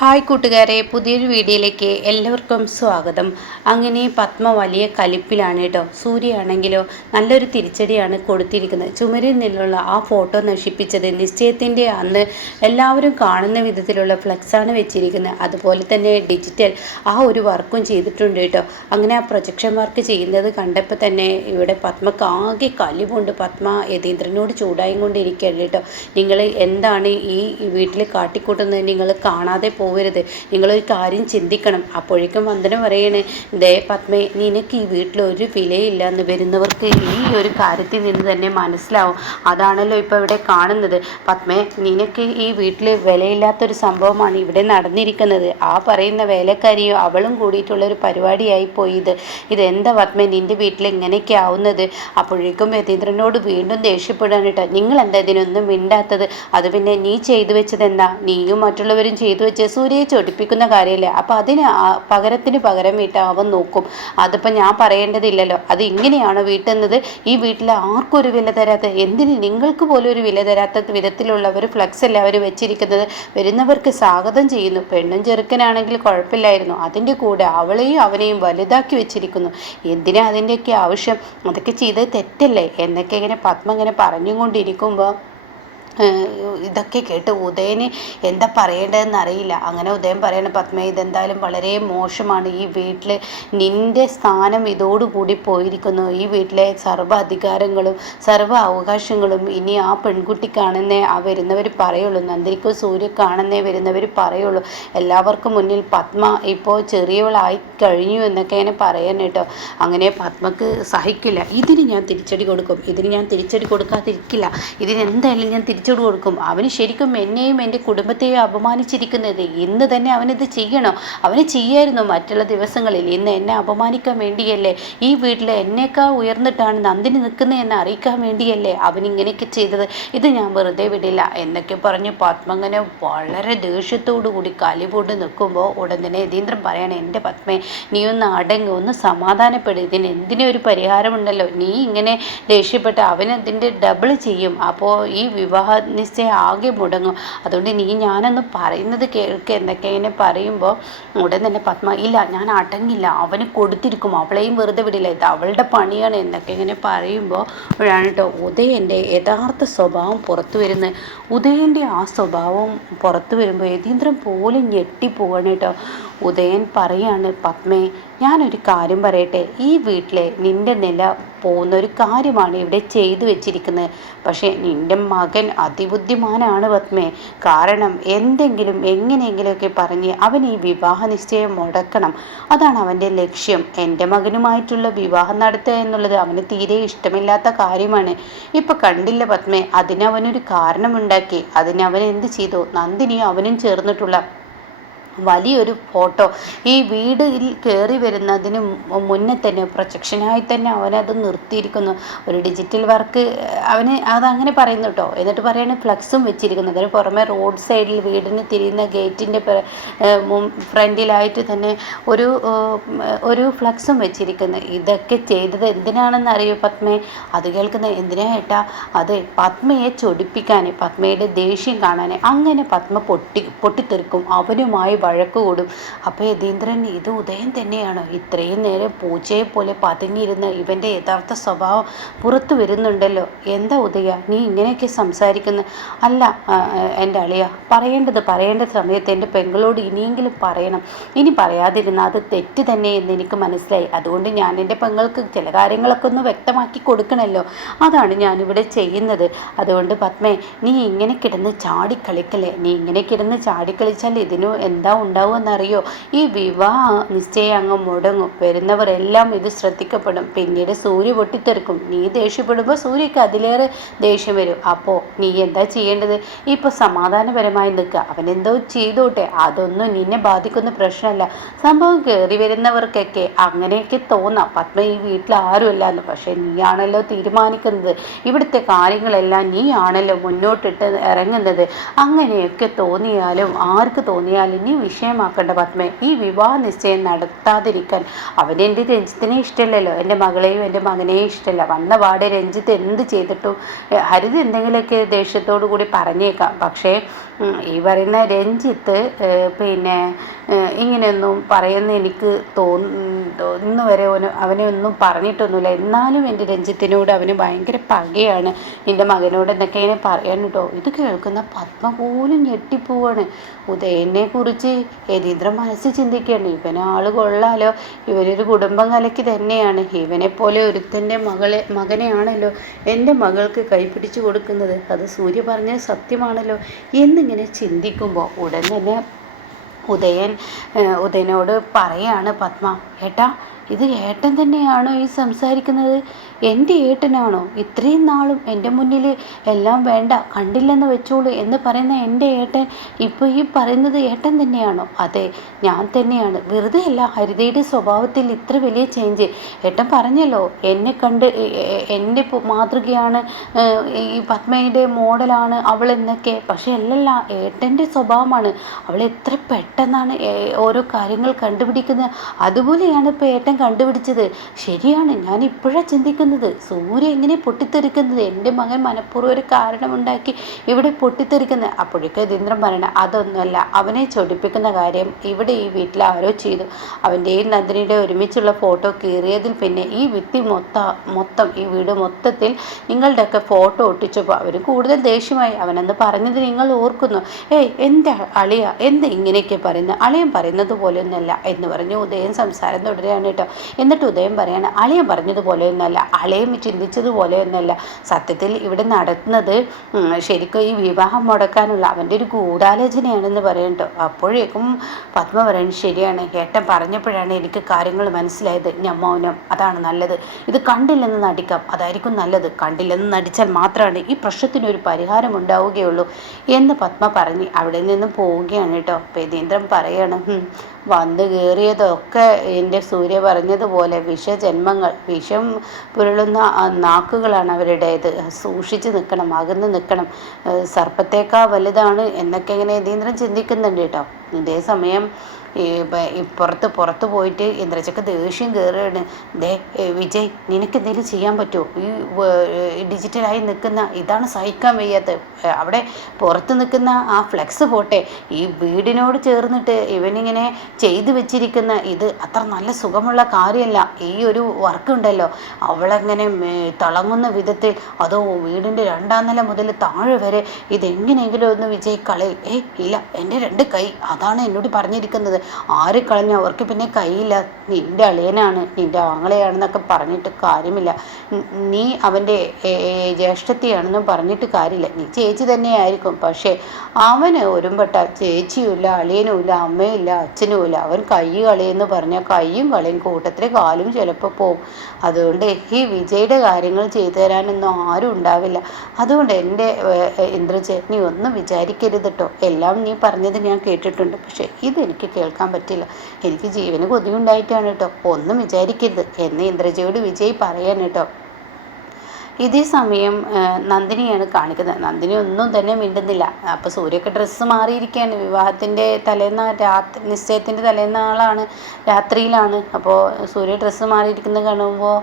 Hi കൂട്ടുകാരെ, പുതിയൊരു വീഡിയോയിലേക്ക് എല്ലാവർക്കും സ്വാഗതം. അങ്ങനെ പത്മ വലിയ കലിപ്പിലാണ് കേട്ടോ. സൂര്യയാണെങ്കിലോ നല്ലൊരു തിരിച്ചടിയാണ് കൊടുത്തിരിക്കുന്നത്. ചുമരിൽ നിന്നുള്ള ആ ഫോട്ടോ നശിപ്പിച്ചത് നിശ്ചയത്തിൻ്റെ അന്ന് എല്ലാവരും കാണുന്ന വിധത്തിലുള്ള ഫ്ലെക്സാണ് വെച്ചിരിക്കുന്നത്. അതുപോലെ തന്നെ ഡിജിറ്റൽ ആ ഒരു വർക്കും ചെയ്തിട്ടുണ്ട് കേട്ടോ. അങ്ങനെ ആ പ്രൊജക്ഷൻ വർക്ക് ചെയ്യുന്നത് കണ്ടപ്പോൾ തന്നെ ഇവിടെ പത്മക്ക് ആകെ കലിവുണ്ട്. പത്മ യതീന്ദ്രനോട് ചൂടായും കൊണ്ടിരിക്കുകയാണ് കേട്ടോ. നിങ്ങൾ എന്താണ് ഈ വീട്ടിൽ കാട്ടിക്കൂട്ടുന്നത്? നിങ്ങൾ കാണാതെ പോകരുത്, നിങ്ങളൊരു കാര്യം ചിന്തിക്കണം. അപ്പോഴേക്കും വന്ദന പറയണേ, ദേ പത്മേ, നിനക്ക് ഈ വീട്ടിൽ ഒരു വിലയില്ല എന്ന് വരുന്നവർക്ക് ഈ ഒരു കാര്യത്തിൽ നിന്ന് തന്നെ മനസ്സിലാവും. അതാണല്ലോ ഇപ്പോൾ ഇവിടെ കാണുന്നത്. പത്മേ, നിനക്ക് ഈ വീട്ടിൽ വിലയില്ലാത്തൊരു സംഭവമാണ് ഇവിടെ നടന്നിരിക്കുന്നത്. ആ പറയുന്ന വേലക്കാരിയോ അവളും കൂടിയിട്ടുള്ളൊരു പരിപാടിയായി പോയി ഇതെന്താ പത്മേ നിൻ്റെ വീട്ടിൽ ഇങ്ങനെയൊക്കെ ആവുന്നത്? അപ്പോഴേക്കും യതീന്ദ്രനോട് വീണ്ടും ദേഷ്യപ്പെടാൻ കേട്ടോ. നിങ്ങളെന്താ ഇതിനൊന്നും മിണ്ടാത്തത്? അത് പിന്നെ നീ ചെയ്തു വെച്ചതെന്താ? നീയും മറ്റുള്ളവരും ചെയ്തു വെച്ച് സൂര്യയെ ചൊടിപ്പിക്കുന്ന കാര്യമല്ലേ? അപ്പം അതിന് പകരത്തിന് പകരം വീട്ടാൻ അവൻ നോക്കും. അതിപ്പോൾ ഞാൻ പറയേണ്ടതില്ലല്ലോ. അത് ഇങ്ങനെയാണോ വീട്ടുന്നത്? ഈ വീട്ടിൽ ആർക്കും ഒരു വില തരാത്ത, എന്തിന് നിങ്ങൾക്ക് പോലും ഒരു വില തരാത്ത വിധത്തിലുള്ള ഒരു ഫ്ലക്സ് അല്ലേ അവർ വെച്ചിരിക്കുന്നത്? വരുന്നവർക്ക് സ്വാഗതം ചെയ്യുന്നു. പെണ്ണും ചെറുക്കനാണെങ്കിൽ കുഴപ്പമില്ലായിരുന്നു, അതിൻ്റെ കൂടെ അവളെയും അവനെയും വലുതാക്കി വെച്ചിരിക്കുന്നു. എന്തിനാ അതിൻ്റെയൊക്കെ ആവശ്യം? അതൊക്കെ ചെയ്തത് തെറ്റല്ലേ എന്നൊക്കെ ഇങ്ങനെ പത്മ ഇങ്ങനെ പറഞ്ഞുകൊണ്ടിരിക്കുമ്പോൾ ഇതൊക്കെ കേട്ട് ഉദയന് എന്താ പറയേണ്ടതെന്ന് അറിയില്ല. അങ്ങനെ ഉദയൻ പറയണ, പത്മ ഇതെന്തായാലും വളരെ മോശമാണ്. ഈ വീട്ടിൽ നിൻ്റെ സ്ഥാനം ഇതോടുകൂടി പോയിരിക്കുന്നു. ഈ വീട്ടിലെ സർവ്വ അധികാരങ്ങളും സർവ്വ അവകാശങ്ങളും ഇനി ആ പെൺകുട്ടിക്കാണെന്നേ ആ വരുന്നവർ പറയുള്ളൂ. നന്ദിനിക്കോ സൂര്യ കാണുന്നേ വരുന്നവർ പറയുള്ളൂ. എല്ലാവർക്കും മുന്നിൽ പത്മ ഇപ്പോൾ ചെറിയവളായി കഴിഞ്ഞു എന്നൊക്കെ ഇങ്ങനെ പറയാൻ കേട്ടോ. അങ്ങനെ പത്മക്ക് സഹിക്കില്ല. ഇതിന് ഞാൻ തിരിച്ചടി കൊടുക്കും, ഇതിന് ഞാൻ തിരിച്ചടി കൊടുക്കാതിരിക്കില്ല, ഇതിനെന്തായാലും ഞാൻ തിരിച്ചടി കൊടുക്കും. അവന് ശരിക്കും എന്നെയും എൻ്റെ കുടുംബത്തെയും അപമാനിച്ചിരിക്കുന്നത്. ഇന്ന് തന്നെ അവനിത് ചെയ്യണോ? അവന് ചെയ്യായിരുന്നു മറ്റുള്ള ദിവസങ്ങളിൽ. ഇന്ന് എന്നെ അപമാനിക്കാൻ വേണ്ടിയല്ലേ? ഈ വീട്ടിൽ എന്നേക്കാൾ ഉയർന്നിട്ടാണ് നന്ദിനി നിൽക്കുന്നത് എന്ന് അറിയിക്കാൻ വേണ്ടിയല്ലേ അവൻ ഇങ്ങനെയൊക്കെ ചെയ്തത്? ഇത് ഞാൻ വെറുതെ വിടില്ല എന്നൊക്കെ പറഞ്ഞ് പത്മങ്ങനെ വളരെ ദേഷ്യത്തോടു കൂടി കലിപൂണ്ട് നിൽക്കുമ്പോൾ ഉടൻ തന്നെ യതീന്ദ്രൻ പറയണേ, എൻ്റെ പത്മേ, നീ ഒന്ന് അടങ്ങ്, ഒന്ന് സമാധാനപ്പെടും. ഇതിന് എന്തിനും ഒരു പരിഹാരമുണ്ടല്ലോ. നീ ഇങ്ങനെ ദേഷ്യപ്പെട്ട് അവനതിൻ്റെ ഡബിൾ ചെയ്യും. അപ്പോൾ ഈ വിവാഹ നിശ്ചയം ആകെ മുടങ്ങും. അതുകൊണ്ട് നീ ഞാനൊന്ന് പറയുന്നത് കേൾക്ക് എന്നൊക്കെ ഇങ്ങനെ പറയുമ്പോൾ ഉടൻ തന്നെ പത്മ, ഇല്ല ഞാൻ അടങ്ങില്ല, അവന് കൊടുത്തിരിക്കും, അവളെയും വെറുതെ വിടില്ല, ഇത് അവളുടെ പണിയാണ് എന്നൊക്കെ ഇങ്ങനെ പറയുമ്പോൾ അപ്പോഴാണ് കേട്ടോ ഉദയൻ്റെ യഥാർത്ഥ സ്വഭാവം പുറത്തു വരുന്നത്. ഉദയൻ്റെ ആ സ്വഭാവം പുറത്തു വരുമ്പോൾ യതീന്ദ്രൻ പോലും ഞെട്ടിപ്പോവാണ് കേട്ടോ. ഉദയൻ പറയാണ്, പത്മേ, ഞാനൊരു കാര്യം പറയട്ടെ, ഈ വീട്ടിലെ നിൻ്റെ നില പോകുന്നൊരു കാര്യമാണ് ഇവിടെ ചെയ്തു വെച്ചിരിക്കുന്നത്. പക്ഷേ നിൻ്റെ മകൻ അതിബുദ്ധിമാനാണ് പത്മേ. കാരണം എന്തെങ്കിലും എങ്ങനെയെങ്കിലുമൊക്കെ പറഞ്ഞ് അവൻ ഈ വിവാഹ നിശ്ചയം മുടക്കണം. അതാണ് അവൻ്റെ ലക്ഷ്യം. എൻ്റെ മകനുമായിട്ടുള്ള വിവാഹം നടത്തുക എന്നുള്ളത് അവന് തീരെ ഇഷ്ടമില്ലാത്ത കാര്യമാണ്. ഇപ്പം കണ്ടില്ല പത്മേ, അതിനവനൊരു കാരണമുണ്ടാക്കി. അതിനവൻ എന്ത് ചെയ്തു? നന്ദിനിയും അവനും ചേർന്നിട്ടുള്ള വലിയൊരു ഫോട്ടോ ഈ വീടിൽ കയറി വരുന്നതിന് മുന്നേ തന്നെ പ്രൊജക്ഷനായി തന്നെ അവനത് നിർത്തിയിരിക്കുന്നു. ഒരു ഡിജിറ്റൽ വർക്ക് അവന് അതങ്ങനെ പറയുന്നു കേട്ടോ. എന്നിട്ട് പറയാണ് ഫ്ലക്സും വെച്ചിരിക്കുന്നത്. അതിന് പുറമെ റോഡ് സൈഡിൽ വീടിന് തിരിയുന്ന ഗേറ്റിൻ്റെ ഫ്രണ്ടിലായിട്ട് തന്നെ ഒരു ഫ്ലക്സും വെച്ചിരിക്കുന്നത്. ഇതൊക്കെ ചെയ്തത് എന്തിനാണെന്ന് അറിയോ പത്മയെ? അത് കേൾക്കുന്നത് എന്തിനാ ഏട്ടാ? അത് പത്മയെ ചൊടിപ്പിക്കാൻ, പത്മയുടെ ദേഷ്യം കാണാൻ. അങ്ങനെ പത്മ പൊട്ടിത്തെറിക്കും, അവനുമായി വഴക്ക് കൂടും. അപ്പോൾ യതീന്ദ്രൻ, ഇത് ഉദയൻ തന്നെയാണോ? ഇത്രയും നേരം പൂച്ചയെ പോലെ പതുങ്ങിയിരുന്ന ഇവൻ്റെ യഥാർത്ഥ സ്വഭാവം പുറത്തു വരുന്നുണ്ടല്ലോ. എന്താ ഉദയ നീ ഇങ്ങനെയൊക്കെ സംസാരിക്കുന്നത്? അല്ല എൻ്റെ അളിയ, പറയേണ്ട സമയത്ത് എൻ്റെ പെങ്ങളോട് ഇനിയെങ്കിലും പറയണം. ഇനി പറയാതിരുന്നാൽ അത് തെറ്റ് തന്നെ എന്ന് എനിക്ക് മനസ്സിലായി. അതുകൊണ്ട് ഞാൻ എൻ്റെ പെങ്ങൾക്ക് ചില കാര്യങ്ങളൊക്കെ ഒന്ന് വ്യക്തമാക്കി കൊടുക്കണമല്ലോ. അതാണ് ഞാനിവിടെ ചെയ്യുന്നത്. അതുകൊണ്ട് പത്മേ, നീ ഇങ്ങനെ കിടന്ന് ചാടിക്കളിക്കല്ലേ. നീ ഇങ്ങനെ കിടന്ന് ചാടിക്കളിച്ചാൽ ഇതിന് എന്താ ഉണ്ടാവുമെന്നറിയോ? ഈ വിവാഹ നിശ്ചയം അങ്ങ് മുടങ്ങും. വരുന്നവരെല്ലാം ഇത് ശ്രദ്ധിക്കപ്പെടും. പിന്നീട് സൂര്യ പൊട്ടിത്തെറിക്കും. നീ ദേഷ്യപ്പെടുമ്പോൾ സൂര്യക്ക് അതിലേറെ ദേഷ്യം വരും. അപ്പോൾ നീ എന്താ ചെയ്യേണ്ടത്? ഇപ്പോൾ സമാധാനപരമായി നിൽക്കുക. അവനെന്തോ ചെയ്തോട്ടെ, അതൊന്നും നിന്നെ ബാധിക്കുന്ന പ്രശ്നമല്ല. സംഭവം കയറി വരുന്നവർക്കൊക്കെ അങ്ങനെയൊക്കെ തോന്നാം, പത്മ ഈ വീട്ടിൽ ആരുമല്ല എന്ന്. പക്ഷേ നീയാണല്ലോ തീരുമാനിക്കുന്നത്. ഇവിടുത്തെ കാര്യങ്ങളെല്ലാം നീയാണല്ലോ മുന്നോട്ടിട്ട് ഇറങ്ങുന്നത്. അങ്ങനെയൊക്കെ തോന്നിയാലും ആർക്ക് തോന്നിയാലും നീ വിഷയമാക്കേണ്ട പത്മേ. ഈ വിവാഹ നിശ്ചയം നടത്താതിരിക്കാൻ അവന് എൻ്റെ രഞ്ജിത്തിനെ ഇഷ്ടമല്ലല്ലോ, എൻ്റെ മകളെയും എൻ്റെ മകനെയും ഇഷ്ടമല്ല. വന്ന പാടെ രഞ്ജിത്ത് എന്ത് ചെയ്തിട്ടും ഹരിത എന്തെങ്കിലുമൊക്കെ ദേഷ്യത്തോടു കൂടി പറഞ്ഞേക്കാം. പക്ഷേ ഈ പറയുന്ന രഞ്ജിത്ത് പിന്നെ ഇങ്ങനെയൊന്നും പറയുന്ന എനിക്ക് ഇന്ന് വരെ അവനെ ഒന്നും പറഞ്ഞിട്ടൊന്നുമില്ല. എന്നാലും എൻ്റെ രഞ്ജിത്തിനോട് അവന് ഭയങ്കര പകയാണ് നിൻ്റെ മകനോട് എന്നൊക്കെ ഇങ്ങനെ പറയാൻ കേട്ടോ. ഇത് കേൾക്കുന്ന പത്മ പോലും ഞെട്ടിപ്പോവാണ്. ഉദയനെ കുറിച്ച് യതീന്ദ്രൻ മനസ്സിൽ ചിന്തിക്കുകയാണ്, ഇവന് ആള് കൊള്ളാലോ, ഇവനൊരു കുടുംബം കലക്കി തന്നെയാണ്, ഇവനെപ്പോലെ ഒരുത്തൻ്റെ മകനെയാണല്ലോ എൻ്റെ മകൾക്ക് കൈപിടിച്ചു കൊടുക്കുന്നത്, അത് സൂര്യ പറഞ്ഞത് സത്യമാണല്ലോ എന്നിങ്ങനെ ചിന്തിക്കുമ്പോൾ ഉടൻ തന്നെ ഉദയനോട് പറയാണ് പത്മ, ഏട്ടാ ഇത് ഏട്ടൻ തന്നെയാണോ ഈ സംസാരിക്കുന്നത്? എൻ്റെ ഏട്ടനാണോ ഇത്രയും നാളും എൻ്റെ മുന്നിൽ എല്ലാം വേണ്ട കണ്ടില്ലെന്ന് വെച്ചോളൂ എന്ന് പറയുന്ന എൻ്റെ ഏട്ടൻ ഇപ്പോൾ ഈ പറയുന്നത് ഏട്ടൻ തന്നെയാണോ? അതെ, ഞാൻ തന്നെയാണ്. വെറുതെ അല്ല ഹരിതയുടെ സ്വഭാവത്തിൽ ഇത്ര വലിയ ചേഞ്ച്. ഏട്ടൻ പറഞ്ഞല്ലോ എന്നെ കണ്ട് എൻ്റെ മാതൃകയാണ്, ഈ പത്മയുടെ മോഡലാണ് അവൾ എന്നൊക്കെ. പക്ഷെ അല്ലല്ല, ഏട്ടൻ്റെ സ്വഭാവമാണ്. അവൾ എത്ര പെട്ടെന്നാണ് ഓരോ കാര്യങ്ങൾ കണ്ടുപിടിക്കുന്നത്. അതുപോലെയാണ് ഇപ്പോൾ ഏട്ടൻ കണ്ടുപിടിച്ചത്. ശരിയാണ്, ഞാൻ ഇപ്പോഴാണ് ചിന്തിക്കുന്നത്, സൂര്യ എങ്ങനെ പൊട്ടിത്തെറിക്കുന്നത്, എൻ്റെ മകൻ മനഃപൂർവ്വം ഒരു കാരണമുണ്ടാക്കി ഇവിടെ പൊട്ടിത്തെറിക്കുന്നത്. അപ്പോഴേക്കും യതീന്ദ്രൻ പറയണം, അതൊന്നുമല്ല, അവനെ ചൊടിപ്പിക്കുന്ന കാര്യം ഇവിടെ ഈ വീട്ടിൽ ആരോ ചെയ്തു. അവൻ്റെയും നന്ദിനിയുടെ ഒരുമിച്ചുള്ള ഫോട്ടോ കീറിയതിൽ പിന്നെ ഈ ഭിത്തി മൊത്തം ഈ വീട് മൊത്തത്തിൽ നിങ്ങളുടെയൊക്കെ ഫോട്ടോ ഒട്ടിച്ചപ്പോൾ അവന് കൂടുതൽ ദേഷ്യമായി. അവനെന്ന് പറഞ്ഞത് നിങ്ങൾ ഓർക്കുന്നു? എന്താ അളിയ എന്ത് ഇങ്ങനെയൊക്കെ പറയുന്നത്? അളിയൻ പറയുന്നത് പോലെയൊന്നുമല്ല എന്ന് പറഞ്ഞു ഉദയൻ സംസാരം തുടരുകയാണ് കേട്ടോ. എന്നിട്ട് ഉദയം പറയാണ്, അളിയൻ പറഞ്ഞതുപോലെയൊന്നുമല്ല, അളിയൻ ചിന്തിച്ചതുപോലെയൊന്നുമല്ല, സത്യത്തിൽ ഇവിടെ നടത്തുന്നത് ശരിക്കും ഈ വിവാഹം മുടക്കാനുള്ള അവൻ്റെ ഒരു ഗൂഢാലോചനയാണെന്ന് പറയും കേട്ടോ. അപ്പോഴേക്കും പത്മ പറയും, ശരിയാണ്, ഏട്ടൻ പറഞ്ഞപ്പോഴാണ് എനിക്ക് കാര്യങ്ങൾ മനസ്സിലായത്. ഞാൻ മൗനം, അതാണ് നല്ലത്. ഇത് കണ്ടില്ലെന്ന് നടിക്കാം, അതായിരിക്കും നല്ലത്. കണ്ടില്ലെന്ന് നടിച്ചാൽ മാത്രമാണ് ഈ പ്രശ്നത്തിനൊരു പരിഹാരം ഉണ്ടാവുകയുള്ളൂ എന്ന് പത്മ പറഞ്ഞ് അവിടെ നിന്നും പോവുകയാണ് കേട്ടോ. യതീന്ദ്രൻ പറയാണ്, വന്നു കയറിയതൊക്കെ എൻ്റെ സൂര്യ പറഞ്ഞതുപോലെ വിഷജന്മങ്ങൾ, വിഷം പുരളുന്ന നാക്കുകളാണ് അവരുടേത്. സൂക്ഷിച്ച് നിൽക്കണം, അകന്ന് നിൽക്കണം, സർപ്പത്തേക്കാൾ വലുതാണ് എന്നൊക്കെ ഇങ്ങനെ യതീന്ദ്രൻ ചിന്തിക്കുന്നുണ്ട് കേട്ടോ. ഇതേ സമയം പുറത്ത് പോയിട്ട് ഇന്ദ്രജയ്ക്ക് ദേഷ്യം കയറുകയാണ്. വിജയ്, നിനക്ക് എന്തെങ്കിലും ചെയ്യാൻ പറ്റുമോ? ഈ ഡിജിറ്റലായി നിൽക്കുന്ന ഇതാണ് സഹിക്കാൻ വയ്യാത്തത്. അവിടെ പുറത്ത് നിൽക്കുന്ന ആ ഫ്ലെക്സ് പോട്ടെ, ഈ വീടിനോട് ചേർന്നിട്ട് ഇവനിങ്ങനെ ചെയ്തു വെച്ചിരിക്കുന്ന ഇത് അത്ര നല്ല സുഖമുള്ള കാര്യമല്ല. ഈ ഒരു വർക്ക് ഉണ്ടല്ലോ, അവളങ്ങനെ തിളങ്ങുന്ന വിധത്തിൽ, അതോ വീടിൻ്റെ 2ാം നില മുതൽ താഴെ വരെ ഇതെങ്ങനെയെങ്കിലും ഒന്ന് വിജയ് കളയും. ഇല്ല, എൻ്റെ 2 കൈ, അതാണ് എന്നോട് പറഞ്ഞിരിക്കുന്നത്. ആര് കളഞ്ഞു? അവർക്ക് പിന്നെ കൈയില്ല. നിൻ്റെ അളിയനാണ്, നിൻ്റെ ആങ്ങളെയാണെന്നൊക്കെ പറഞ്ഞിട്ട് കാര്യമില്ല. നീ അവൻ്റെ ജ്യേഷ്ഠത്തിയാണെന്നും പറഞ്ഞിട്ട് കാര്യമില്ല. നീ ചേച്ചി തന്നെയായിരിക്കും. പക്ഷേ അവന് ഒരുമ്പെട്ടാൽ ചേച്ചിയുമില്ല, അളിയനുമില്ല, അമ്മയുമില്ല, അച്ഛനുമില്ല. അവൻ കൈ കളയെന്ന് പറഞ്ഞാൽ കൈയും കളയും, കൂട്ടത്തിലെ കാലും ചിലപ്പോൾ പോവും. അതുകൊണ്ട് ഈ വിജയുടെ കാര്യങ്ങൾ ചെയ്തു തരാനൊന്നും ആരും ഉണ്ടാവില്ല. അതുകൊണ്ട് എൻ്റെ ഇന്ദ്രജ, നീ ഒന്നും വിചാരിക്കരുത് കേട്ടോ. എല്ലാം നീ പറഞ്ഞത് ഞാൻ കേട്ടിട്ടുണ്ട്, പക്ഷേ ഇതെനിക്ക് കേൾക്കാൻ പറ്റില്ല. എനിക്ക് ജീവന് കൊതിയുണ്ടായിട്ടാണ് കേട്ടോ, ഒന്നും വിചാരിക്കരുത് എന്ന് ഇന്ദ്രജയോട് വിജയ് പറയാൻ കേട്ടോ. ഇതേ സമയം നന്ദിനിയാണ് കാണിക്കുന്നത്. നന്ദിനി ഒന്നും തന്നെ മിണ്ടുന്നില്ല. അപ്പോൾ സൂര്യക്ക് ഡ്രസ്സ് മാറിയിരിക്കുകയാണ്. വിവാഹത്തിൻ്റെ തലേന്ന് നിശ്ചയത്തിൻ്റെ തലേന്നാളാണ്, രാത്രിയിലാണ്. അപ്പോൾ സൂര്യ ഡ്രസ്സ് മാറിയിരിക്കുന്നത് കാണുമ്പോൾ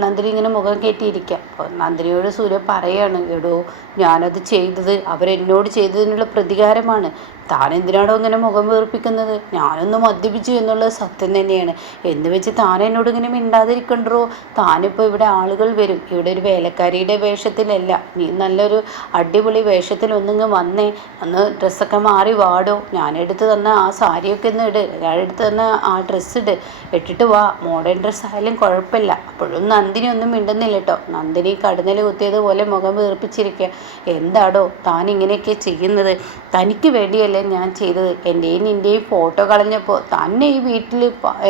നന്ദിനി ഇങ്ങനെ മുഖം കയറ്റിയിരിക്കുക. അപ്പോൾ നന്ദിനിയോട് സൂര്യ പറയാണ്, എടോ ഞാനത് ചെയ്തത് അവരെന്നോട് ചെയ്തതിനുള്ള പ്രതികാരമാണ്. താൻ എന്തിനാണോ ഇങ്ങനെ മുഖം വീർപ്പിക്കുന്നത്? ഞാനൊന്ന് മദ്യപിച്ചു എന്നുള്ളത് സത്യം തന്നെയാണ്. എന്ന് വെച്ച് താൻ എന്നോട് ഇങ്ങനെ മിണ്ടാതിരിക്കണ്ടോ? താനിപ്പോൾ ഇവിടെ ആളുകൾ വരും, ഇവിടെ ഒരു വേലക്കാരിയുടെ വേഷത്തിലല്ല, നീ നല്ലൊരു അടിപൊളി വേഷത്തിൽ ഒന്നിങ്ങ് വന്നേ, അന്ന് ഡ്രസ്സൊക്കെ മാറി വാടോ, ഞാനെടുത്ത് തന്ന ആ സാരിയൊക്കെ ഒന്ന് ഇട്, ഞാനെടുത്ത് തന്ന ആ ഡ്രസ്സ് ഇട്ടിട്ട് വാ, മോഡേൺ ഡ്രസ്സ് ആയാലും കുഴപ്പമില്ല. അപ്പോഴും നന്ദിനി ഒന്നും മിണ്ടുന്നില്ല കേട്ടോ. നന്ദിനി കടന്നൽ കുത്തിയതുപോലെ മുഖം വീർപ്പിച്ചിരിക്കുക. എന്താടോ താൻ ഇങ്ങനെയൊക്കെ ചെയ്യുന്നത്? തനിക്ക് വേണ്ടിയല്ല ഞാൻ ചെയ്തത്. എൻ്റെയും നിൻ്റെയും ഫോട്ടോ കളഞ്ഞപ്പോൾ തന്നെ ഈ വീട്ടിൽ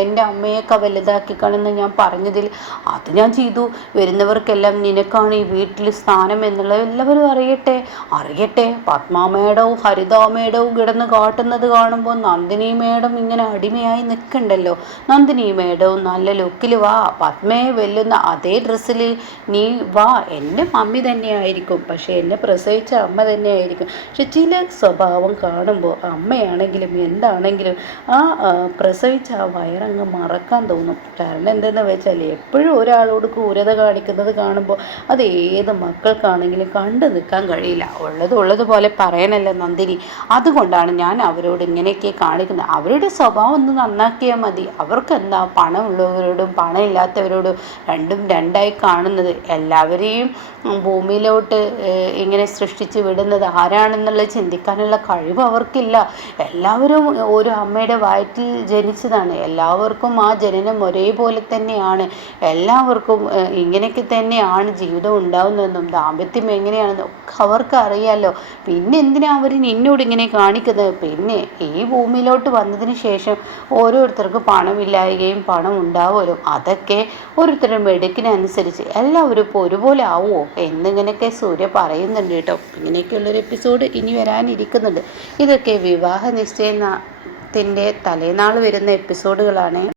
എൻ്റെ അമ്മയൊക്കെ വലുതാക്കി കാണുന്ന ഞാൻ പറഞ്ഞതിൽ അത് ഞാൻ ചെയ്തു. വരുന്നവർക്കെല്ലാം നിനക്കാണ് ഈ വീട്ടിൽ സ്ഥാനം എന്നുള്ളത് എല്ലാവരും അറിയട്ടെ. പത്മ മേഡവും ഹരിത മേഡവും കിടന്ന് കാട്ടുന്നത് കാണുമ്പോൾ നന്ദിനി മേഡം ഇങ്ങനെ അടിമയായി നിൽക്കണ്ടല്ലോ. നന്ദിനി മേഡവും നല്ല ലുക്കിൽ വാ, പത്മയെ വെല്ലുന്ന അതേ ഡ്രസ്സിൽ നീ വാ. എൻ്റെ മമ്മി തന്നെയായിരിക്കും, പക്ഷേ എന്നെ പ്രസവിച്ച അമ്മ തന്നെയായിരിക്കും. പക്ഷെ ചില സ്വഭാവം കാണും കാണുമ്പോൾ അമ്മയാണെങ്കിലും എന്താണെങ്കിലും ആ പ്രസവിച്ച ആ വയറങ്ങ് മറക്കാൻ തോന്നും. കാരണം എന്തെന്ന് വെച്ചാൽ എപ്പോഴും ഒരാളോട് ക്രൂരത കാണിക്കുന്നത് കാണുമ്പോൾ അത് ഏത് മക്കൾക്കാണെങ്കിലും കണ്ടു നിൽക്കാൻ കഴിയില്ല. ഉള്ളതുപോലെ പറയണല്ലോ നന്ദിനി. അതുകൊണ്ടാണ് ഞാൻ അവരോട് ഇങ്ങനെയൊക്കെ കാണിക്കുന്നത്. അവരുടെ സ്വഭാവം ഒന്ന് നന്നാക്കിയാൽ മതി. അവർക്കെന്താ പണമുള്ളവരോടും പണമില്ലാത്തവരോടും രണ്ടും രണ്ടായി കാണുന്നത്. എല്ലാവരെയും ഭൂമിയിലോട്ട് ഇങ്ങനെ സൃഷ്ടിച്ച് വിടുന്നത് ആരാണെന്നുള്ളത് ചിന്തിക്കാനുള്ള കഴിവ് അവർക്കില്ല. എല്ലാവരും ഒരു അമ്മയുടെ വയറ്റിൽ ജനിച്ചതാണ്. എല്ലാവർക്കും ആ ജനനം ഒരേപോലെ തന്നെയാണ്. എല്ലാവർക്കും ഇങ്ങനെയൊക്കെ തന്നെയാണ് ജീവിതം ഉണ്ടാവുന്നതെന്നും ദാമ്പത്യം എങ്ങനെയാണെന്നും ഒക്കെ അവർക്ക് അറിയാമല്ലോ. പിന്നെ എന്തിനാ അവർ നിന്നോട് ഇങ്ങനെ കാണിക്കുന്നത്? പിന്നെ ഈ ഭൂമിയിലോട്ട് വന്നതിന് ശേഷം ഓരോരുത്തർക്കും പണമില്ലായ്കയും പണം ഉണ്ടാവുമല്ലോ. അതൊക്കെ ഓരോരുത്തരുടെ മെടുക്കിനനുസരിച്ച് എല്ലാവരും ഇപ്പോൾ ഒരുപോലെ ആവുമോ എന്നിങ്ങനെയൊക്കെ സൂര്യ പറയുന്നുണ്ട് കേട്ടോ. ഇങ്ങനെയൊക്കെയുള്ളൊരു എപ്പിസോഡ് ഇനി വരാനിരിക്കുന്നുണ്ട്. ഇതൊക്കെ വിവാഹ നിശ്ചയത്തിൻ്റെ തലേനാൾ വരുന്ന എപ്പിസോഡുകളാണ്.